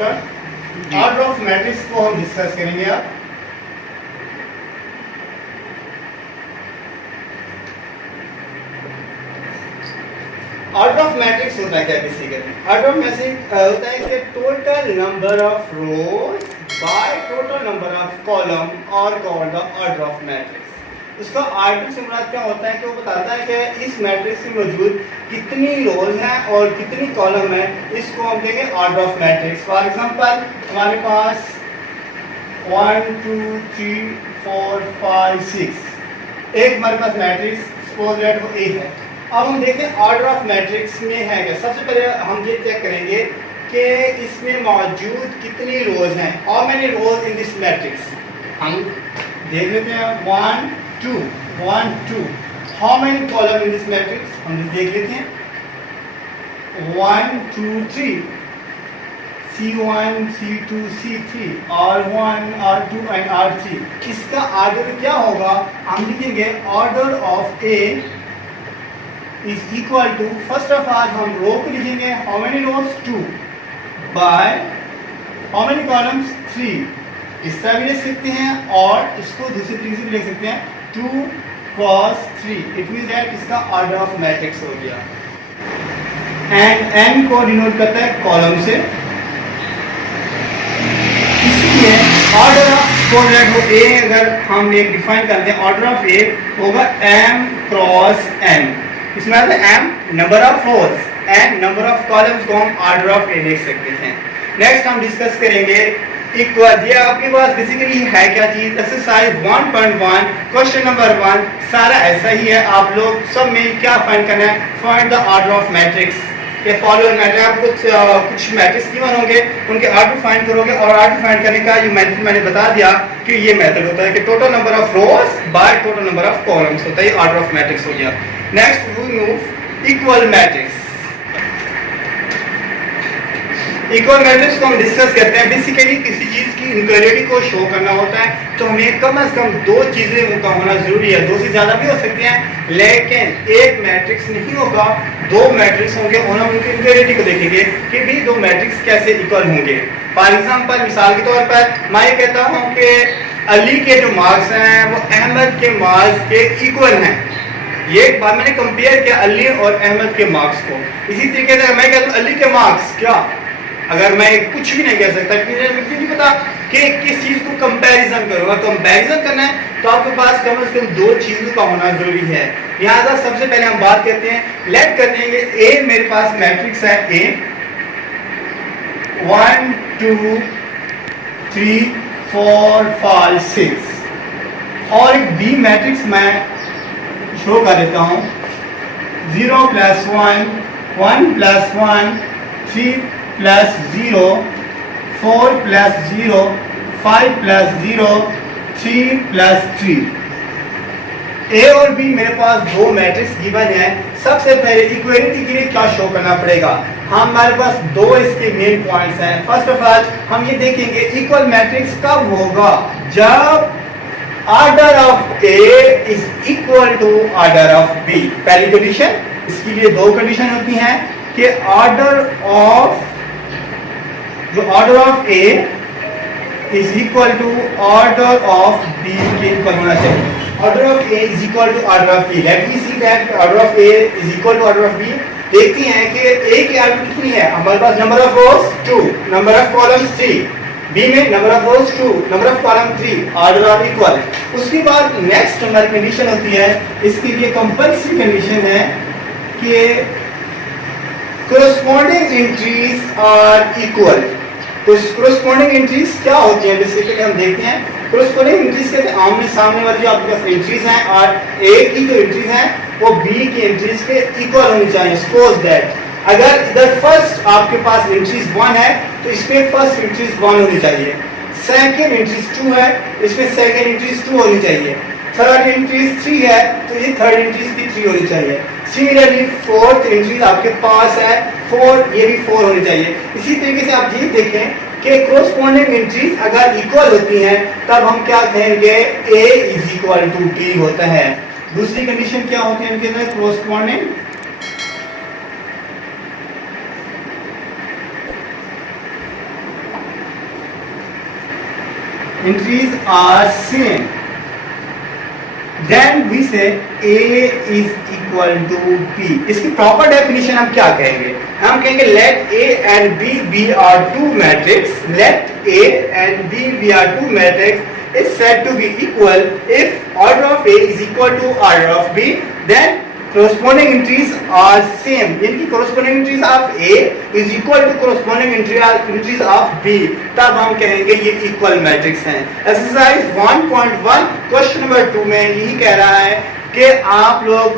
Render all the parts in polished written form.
Start. Order of matrix को हम discuss करेंगे अब। ऑर्डर ऑफ मैट्रिक्स होता है क्या बेसिकली? ऑर्डर ऑफ मैट्रिक्स होता है कि total number of rows by total number of column और called the order of matrix. इसका ऑर्डर से मुराद क्या होता है कि वो बताता है कि इस मैट्रिक्स में मौजूद कितनी रोज हैं और कितनी कॉलम है, इसको हम कहेंगे order of matrix. For example हमारे पास 1 2 3 4 5 6 एक हमारे पास मैट्रिक्स सपोज दैट वो ए है। अब हम देखते हैं ऑर्डर ऑफ मैट्रिक्स में है क्या। सबसे पहले हम ये चेक करेंगे कि इसमें मौजूद कितनी रोज हैं, how many rows in this matrix. हम देख लेते हैं 1 2 1 2 how many column in this matrix, हम देख लेते हैं 1 2 3 C1 C2 C3 R1 R2 and R3। इसका ऑर्डर क्या होगा? हम लिखेंगे order of A is equal to, first of all हम रो को लिखेंगे how many rows 2 by how many columns 3। इस तरह भी लिख सकते हैं और इसको दूसरे तरीके से भी लिख सकते हैं 2 cos 3। इट मींस दैट इसका ऑर्डर ऑफ मैट्रिक्स हो गया। एंड एन को डिनोट करता है कॉलम से, इसलिए ऑर्डर ऑफ हो ए, अगर हम एक डिफाइन करते हैं ऑर्डर ऑफ ए होगा m क्रॉस n। इसमें आता है m number of rose and number of columns को हम ऑर्डर ऑफ ए लिख सकते हैं। नेक्स्ट हम डिस्कस करेंगे इक्वल। ये आपके पास बेसिकली है क्या चीज? एक्सरसाइज 1.1 क्वेश्चन नंबर 1 सारा ऐसा ही है। आप लोग सब में क्या फाइंड करना है? Find the order of matrix. ये फॉलोइंग मैट्रिक्स, आप कुछ मैट्रिक्स गिवन होंगे, उनके ऑर्डर फाइंड करोगे और ऑर्डर फाइंड करने का जो मेथड मैंने बता दिया कि ये मेथड होता है कि total number of rows by total number of columns होता है। ऑर्डर ऑफ मैट्रिक्स हो गया। Next we move equal matrix. Equal matrix को हम डिस्कस करते हैं। बेसिकली किसी चीज की इक्वलिटी को शो करना होता है तो हमें कम से कम दो चीजें उनका होना जरूरी है। दो से ज्यादा भी हो सकती हैं, लेकिन एक मैट्रिक्स नहीं होगा, दो मैट्रिक्स होंगे और हम उनकी इक्वलिटी को देखेंगे कि भी दो मैट्रिक्स कैसे इक्वल होंगे। फॉर एग्जांपल मिसाल के तौर पर मैं ये कहता हूँ कि अली के जो मार्क्स हैं वो अहमद के मार्क्स के इक्वल हैं। ये एक बार मैंने कंपेयर किया अली और अहमद के मार्क्स को। इसी तरीके से मैं कहता हूँ अली के मार्क्स क्या, अगर मैं कुछ भी नहीं कह सकता, मुझे नहीं पता कि किस चीज को कंपैरिजन करूंगा। कंपैरिजन करना है तो आपके पास कम से कम दो चीजों का होना जरूरी है। लिहाजा सबसे पहले हम बात करते हैं, लेट करते हैं कि ए मेरे पास मैट्रिक्स है ए 1 2 3 4 5 6 और एक बी मैट्रिक्स मैं शो कर देता हूं 0 + 1 1 + 1 3 + 0 4 + 0 5 + 0 3 + 3। ए और बी मेरे पास दो मैट्रिक्स गिवन है। सबसे पहले इक्वलिटी के लिए क्या शो करना पड़ेगा? हमारे पास दो इसके मेन पॉइंट्स हैं। फर्स्ट ऑफ ऑल हम ये देखेंगे इक्वल मैट्रिक्स कब होगा? जब order of A is equal to order of B. पहली कंडीशन, इसके लिए दो कंडीशन होती हैं कि जो order of A is equal to order of B के इक्वल होना चाहिए। Order of A is equal to order of B. Let me see that order of A is equal to order of B. देखते हैं कि A की order कितनी है। हमारे पास number of rows 2, number of columns 3, B में number of rows 2, number of column 3, order of equal. उसके बाद नेक्स्ट हमारी कंडीशन होती है, इसके लिए कंपल्सरी कंडीशन है कि corresponding entries are equal। corresponding entries क्या होती हैं? बेसिकली हम देखते हैं corresponding entries कहते हैं आमने सामने वाली जो आपके पास एंट्रीज हैं और ए की जो एंट्रीज हैं वो बी की एंट्रीज के इक्वल होनी चाहिए। सपोज दैट अगर इधर फर्स्ट आपके पास एंट्रीज 1 है तो इसमें फर्स्ट एंट्रीज 1 होनी चाहिए, सेकंड एंट्रीज 2 है इसमें सेकंड एंट्रीज 2 होनी चाहिए, थर्ड एंट्रीज 3 है तो ये थर्ड एंट्रीज भी 3 होनी चाहिए। सिमिलरली फोर्थ एंट्रीज आपके पास है 4, ये भी 4 होनी चाहिए। इसी तरीके से आप ये देखें कि कोरस्पॉन्डिंग एंट्रीज अगर इक्वल होती हैं तब हम क्या कहेंगे? A is equal to B होता है। दूसरी कंडीशन क्या होती है इनके अंदर? Corresponding entries are same, then we say A is equal to B. इसकी प्रॉपर डेफिनेशन हम क्या कहेंगे? हम कहेंगे let A and B be are two matrix. Let A and B be are two matrix is said to be equal if order of A is equal to order of B, then corresponding entries are same. यानी कि corresponding entries of A is equal to corresponding entries of B. तब हम कहेंगे ये equal matrix हैं. Exercise 1.1 question number 2 में यही कह रहा है कि आप लोग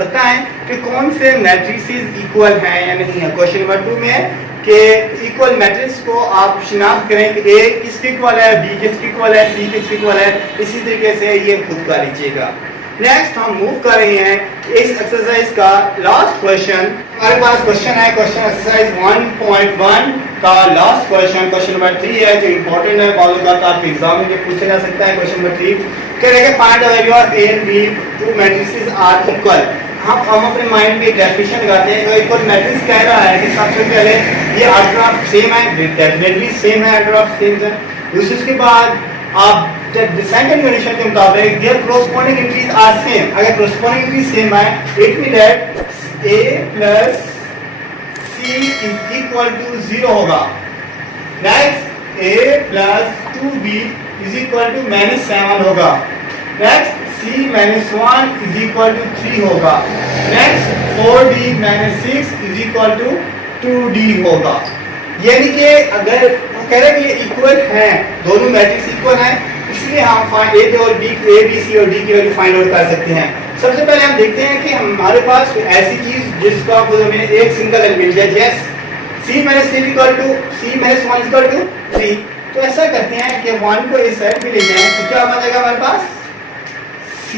बताएं कि कौन से मैट्रिसेस इक्वल हैं या नहीं है. क्वेश्चन नंबर 2 में कि इक्वल मैट्रिक्स को आप शिनाख्त करें कि ए किसके इक्वल है, बी किसके इक्वल है, सी किसके इक्वल है. इसी तरीके से ये खुद कर लीजिएगा. नेक्स्ट हम मूव कर रहे हैं इस एक्सरसाइज का लास्ट क्वेश्चन. हमारे पास क्वेश्चन है, क्वेश्चन एक्सरसाइज 1.1 का लास्ट क्वेश्चन, क्वेश्चन नंबर 3 है जो इंपॉर्टेंट है. बहुत लोग आपके एग्जाम में पूछा जा सकता है. क्वेश्चन नंबर 3 कह रहे हैं find the value of A and B two matrices are equal. हम अपने माइंड में डेफिनेशन लगाते हैं. तो इक्वल मैट्रिक्स कह रहा है कि सबसे पहले ये ऑर्डर ऑफ सेम है, डेफिनेटली सेम है, ऑर्डर ऑफ सेम है. दूसरे के बाद आप सेकंड कंडीशन के मुताबिक there corresponding entries are same. अगर corresponding entries सेम है, it mean that a plus c is equal to 0 होगा. Next a plus 2b is equal to -7 होगा. Next c minus 1 is equal to 3 होगा. Next 4d minus 6 is equal to 2d होगा. यानी कि अगर कह रहे हैं कि ये इक्वल हैं, दोनों मैट्रिक्स इक्वल हैं, इसलिए हम फाइंड ए और बी, ए बी सी और डी की वैल्यू फाइंड आउट कर सकते हैं. सबसे पहले हम देखते हैं कि हमारे पास कोई ऐसी चीज जिसका हमें एक सिंगल एलिमेंट है. Yes c minus 3 equal to c minus 1 equal to 3. तो ऐसा करते हैं कि 1 को इस साइड पे ले जाएं तो क्या बन जाएगा हमारे पास c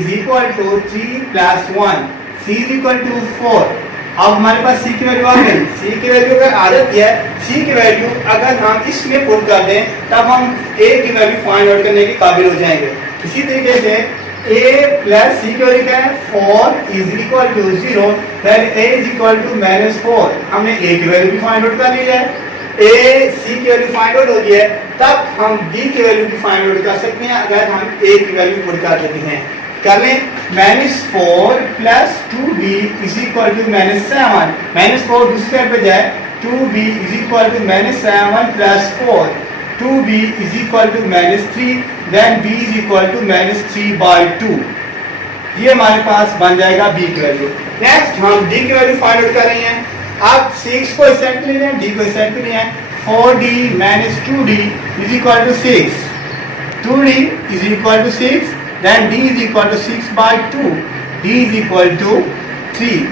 is equal to 3 plus 1, c is equal to 4. अब हमारे पास c की वैल्यू आ गई. c की वैल्यू अगर आदत है, c की वैल्यू अगर हम इसमें पुट कर दें तब हम a की वैल्यू फाइंड आउट करने के काबिल हो जाएंगे. इसी तरीके से a प्लस c की वैल्यू क्या है 4 is equal to 0, then a is equal to -4. हमने a की वैल्यू भी फाइंड आउट कर ली है, a c की वैल्यू फाइंड आउट हो गई है. तब हम b की वैल्यू भी फाइंड आउट कर सकते हैं अगर हम a की वैल्यू पुट कर देते हैं. कर लें -4 plus 2b is equal to -7. -4 दूसरी साइड पे जाए, 2b is equal to -7 plus 4, 2b is equal to -3, then b is equal to -3/2. ये हमारे पास बन जाएगा b की वैल्यू. नेक्स्ट हम d की वैल्यू फाइंड आउट कर रहे हैं. आप 6 को इस साइड पे ले लें, d को इस साइड पे ले आए. 4d - 2d is equal to 6, 2d is equal to 6, then d is equal to 6/2, d is equal to 3.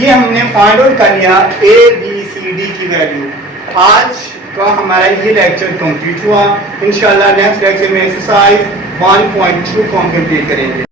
ये हमने फाइंड आउट कर लिया a b c d की वैल्यू. आज का हमारा ये लेक्चर कंप्लीट हुआ. इंशाल्लाह नेक्स्ट लेक्चर में एक्सरसाइज 1.2 को हम कंप्लीट करेंगे.